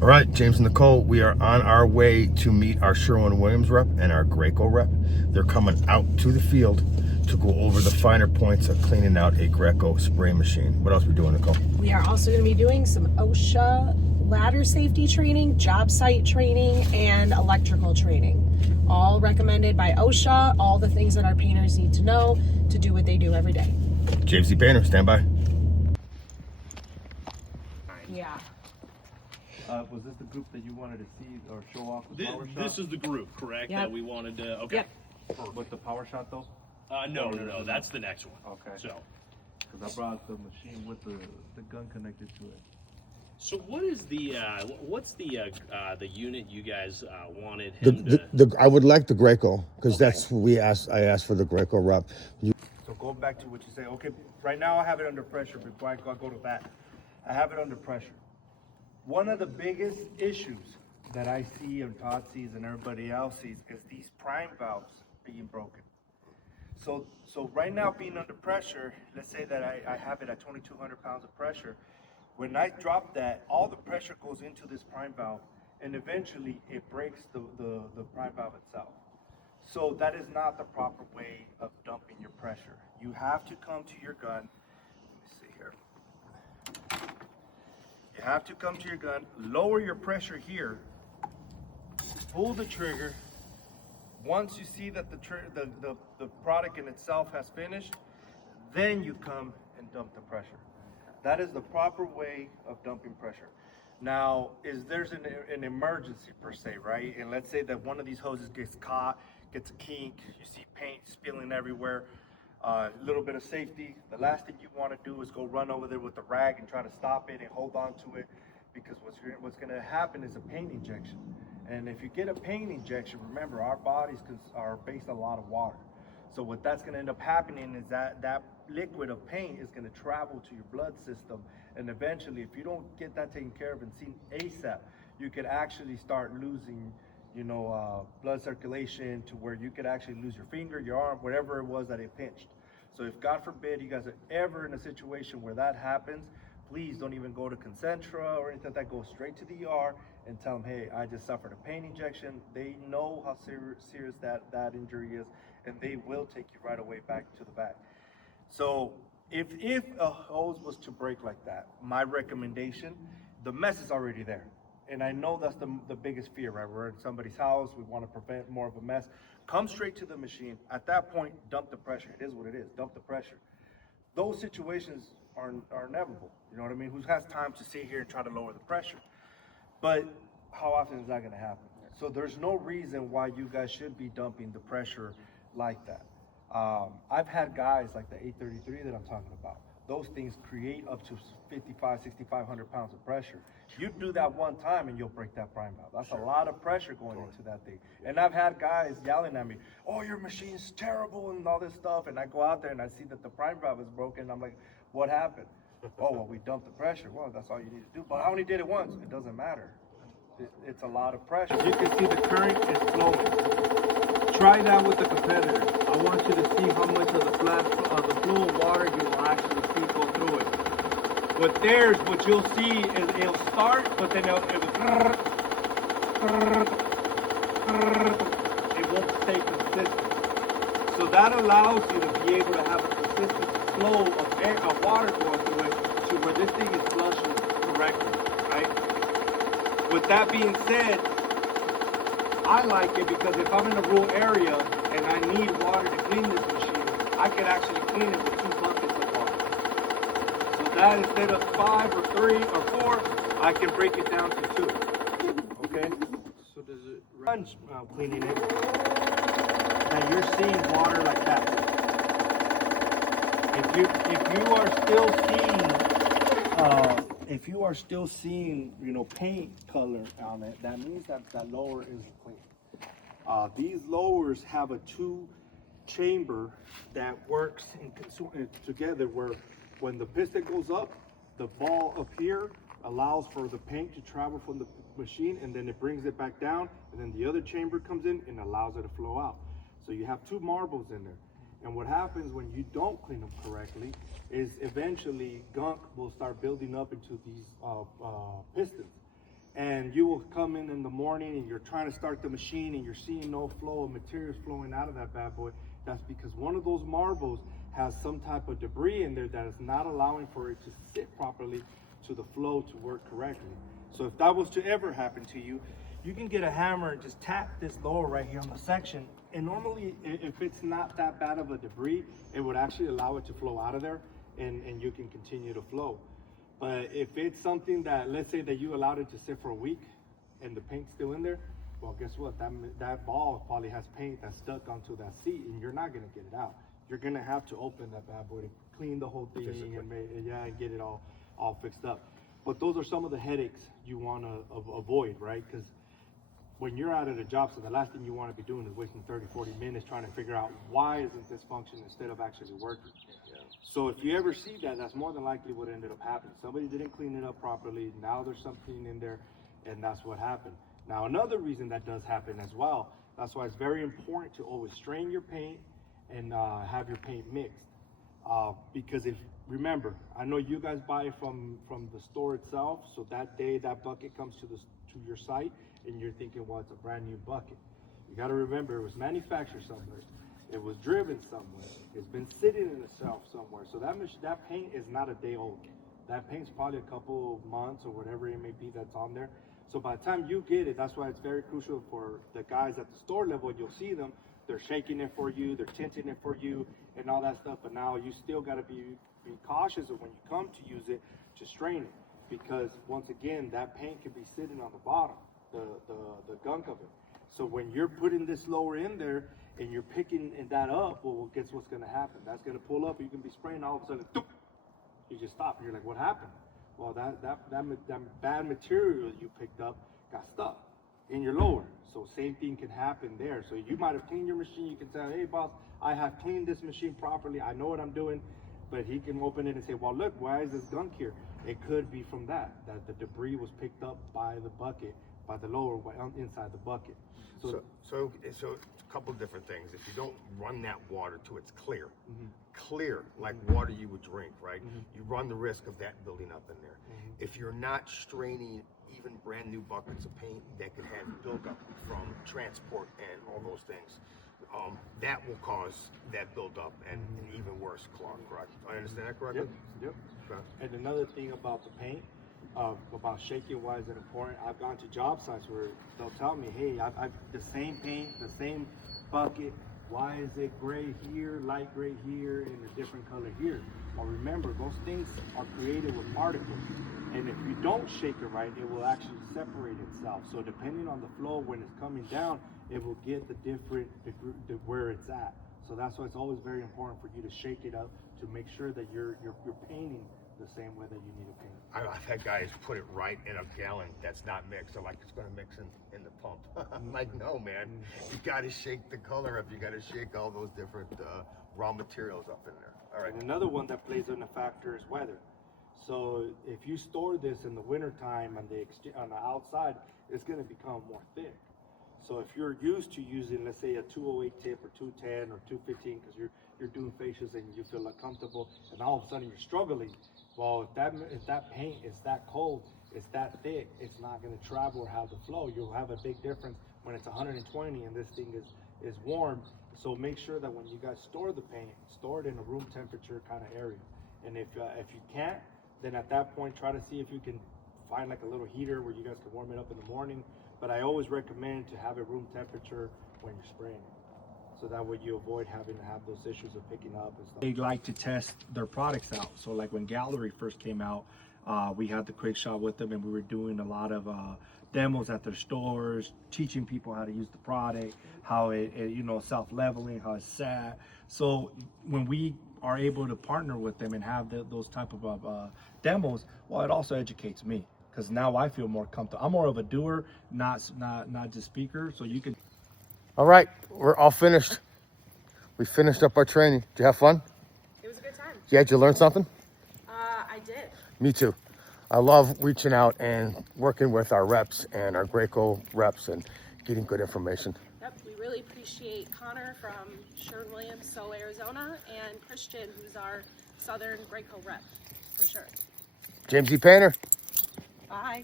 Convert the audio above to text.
All right, James and Nicole, we are on our way to meet our Sherwin-Williams rep and our Graco rep. They're coming out to the field to go over the finer points of cleaning out a Graco spray machine. What else are we doing, Nicole? We are also going to be doing some OSHA ladder safety training, job site training, and electrical training. All recommended by OSHA, all the things that our painters need to know to do what they do every day. James C. Painter, stand by. Yeah. Was this the group that you wanted to see or show off the power shot? This is the group, correct? Yep. That we wanted to. Okay. Yep. With the power shot though? No. That's the next one. Okay. So Because I brought the machine with the gun connected to it. So what is the what's the unit you guys wanted him I would like the Graco because Okay. that's what I asked for the Graco rep. So going back to what you say, okay, right now I have it under pressure before I go to that. I have it under pressure. One of the biggest issues that I see and Todd sees and everybody else sees is these prime valves being broken. So right now being under pressure, let's say that I have it at 2,200 pounds of pressure. When I drop that, all the pressure goes into this prime valve and eventually it breaks the prime valve itself. So that is not the proper way of dumping your pressure. You have to come to your gun. Let me see here. You have to come to your gun, lower your pressure here, pull the trigger. Once you see that the product in itself has finished, then you come and dump the pressure. That is the proper way of dumping pressure. Now, there's an emergency per se, right? And let's say that one of these hoses gets caught, gets a kink, you see paint spilling everywhere, a little bit of safety. The last thing you want to do is go run over there with the rag and try to stop it and hold on to it, because what's going to happen is a paint injection. And if you get a paint injection, remember our bodies are based on a lot of water. So what that's going to end up happening is that liquid of paint is going to travel to your blood system, and eventually, if you don't get that taken care of and seen ASAP, you could actually start losing, blood circulation to where you could actually lose your finger, your arm, whatever it was that it pinched. So if God forbid you guys are ever in a situation where that happens, please don't even go to Concentra or anything like that. Go straight to the ER and tell them, hey, I just suffered a paint injection. They know how serious that injury is, and they will take you right away back to the back. So if a hose was to break like that, my recommendation, the mess is already there. And I know that's the biggest fear, right? We're in somebody's house, we want to prevent more of a mess. Come straight to the machine. At that point, dump the pressure. It is what it is, dump the pressure. Those situations are inevitable, you know what I mean? Who has time to sit here and try to lower the pressure? But how often is that gonna happen? So there's no reason why you guys should be dumping the pressure like that. I've had guys like the 833 that I'm talking about. Those things create up to 6,500 pounds of pressure. You do that one time and you'll break that prime valve. That's a lot of pressure going into that thing. And I've had guys yelling at me, oh, your machine's terrible and all this stuff. And I go out there and I see that the prime valve is broken. And I'm like, what happened? Oh, well, we dumped the pressure. Well, that's all you need to do. But I only did it once. It doesn't matter. It's a lot of pressure. You can see the current is flowing. Try that with the competitor. I want you to see how much of the flow of water you will actually see go through it. With theirs, what you'll see is it'll start, but then it won't stay consistent. So that allows you to be able to have a consistent flow of water going through it to where this thing is flushing correctly, right? With that being said, I like it because if I'm in a rural area and I need water to clean this machine, I can actually clean it with 2 buckets of water. So that instead of 5 or 3 or 4, I can break it down to 2. Okay? So does it run cleaning it? And you're seeing water like that. If you are still seeing, paint color on it, that means that lower isn't clean. These lowers have a 2-chamber that works together, where when the piston goes up, the ball up here allows for the paint to travel from the machine, and then it brings it back down, and then the other chamber comes in and allows it to flow out. So you have 2 marbles in there. And what happens when you don't clean them correctly is eventually gunk will start building up into these pistons. And and you will come in the morning and you're trying to start the machine and you're seeing no flow of materials flowing out of that bad boy, that's because one of those marbles has some type of debris in there that is not allowing for it to sit properly to the flow to work correctly. So if that was to ever happen to you, you can get a hammer and just tap this lower right here on the section. And normally, if it's not that bad of a debris, it would actually allow it to flow out of there and you can continue to flow. But if it's something that, let's say that you allowed it to sit for a week and the paint's still in there, well, guess what? That ball probably has paint that's stuck onto that seat and you're not gonna get it out. You're gonna have to open that bad boy to clean the whole thing and get it all fixed up. But those are some of the headaches you wanna avoid, right? Because when you're out at a job site, the last thing you want to be doing is wasting 30, 40 minutes trying to figure out why isn't this functioning instead of actually working. Yeah. So if you ever see that, that's more than likely what ended up happening. Somebody didn't clean it up properly. Now there's something in there, and that's what happened. Now, another reason that does happen as well, that's why it's very important to always strain your paint and have your paint mixed. Because remember, I know you guys buy from the store itself, so that day that bucket comes to your site, and you're thinking, well, it's a brand new bucket. You got to remember, it was manufactured somewhere, it was driven somewhere, it's been sitting in a shelf somewhere. So that paint is not a day old. That paint's probably a couple of months or whatever it may be that's on there. So by the time you get it, that's why it's very crucial for the guys at the store level. You'll see them, they're shaking it for you, they're tinting it for you, and all that stuff. But now you still got to be cautious of when you come to use it to strain it, because once again, that paint can be sitting on the bottom, the gunk of it. So when you're putting this lower in there and you're picking that up, well, guess what's going to happen? That's going to pull up. You can be spraying, all of a sudden, you just stop. And you're like, what happened? Well, that bad material you picked up got stuck in your lower. So same thing can happen there. So you might have cleaned your machine. You can say, hey, boss, I have cleaned this machine properly. I know what I'm doing. But he can open it and say, well, look, why is this gunk here? It could be from that the debris was picked up by the bucket, by the lower, inside the bucket. So a couple of different things. If you don't run that water to its clear, clear like water you would drink, right? You run the risk of that building up in there. If you're not straining even brand new buckets of paint that could have buildup from transport and all those things, that will cause that buildup and an even worse clog, correct? I understand that correctly? Yep. Okay. And another thing about the paint, about shaking, why is it important? I've gone to job sites where they'll tell me, hey, I've the same paint, the same bucket, why is it gray here, light gray here, and a different color here? Well, remember, those things are created with particles, and if you don't shake it right, it will actually separate itself. So depending on the flow, when it's coming down, it will get the different where it's at. So that's why it's always very important for you to shake it up to make sure that you're painting the same way that you need to paint. I've had guys put it right in a gallon that's not mixed. They're like, it's going to mix in the pump. I'm like, no, man. You got to shake the color up. You got to shake all those different raw materials up in there. All right. And another one that plays in a factor is weather. So if you store this in the wintertime on the outside, it's going to become more thick. So if you're used to using, let's say, a 208 tip or 210 or 215 because you're doing facials and you feel uncomfortable, and all of a sudden you're struggling, well, if that paint is that cold, it's that thick, it's not going to travel or have the flow. You'll have a big difference when it's 120 and this thing is warm. So make sure that when you guys store the paint, store it in a room temperature kind of area. And if you can't, then at that point try to see if you can find like a little heater where you guys can warm it up in the morning. But I always recommend to have it room temperature when you're spraying, so that way you avoid having to have those issues of picking up and stuff. They like to test their products out. So like when Gallery first came out, we had the quick shot with them, and we were doing a lot of demos at their stores, teaching people how to use the product, how it self-leveling, how it's sat. So when we are able to partner with them and have those type of demos, well, it also educates me. Because now I feel more comfortable. I'm more of a doer, not just speaker. So you can. All right, we're all finished. We finished up our training. Did you have fun? It was a good time. Yeah, did you learn something? I did. Me too. I love reaching out and working with our reps and our Graco reps and getting good information. Yep, we really appreciate Connor from Sherwin-Williams, Arizona, and Christian, who's our Southern Graco rep, for sure. James E. Painter. Bye.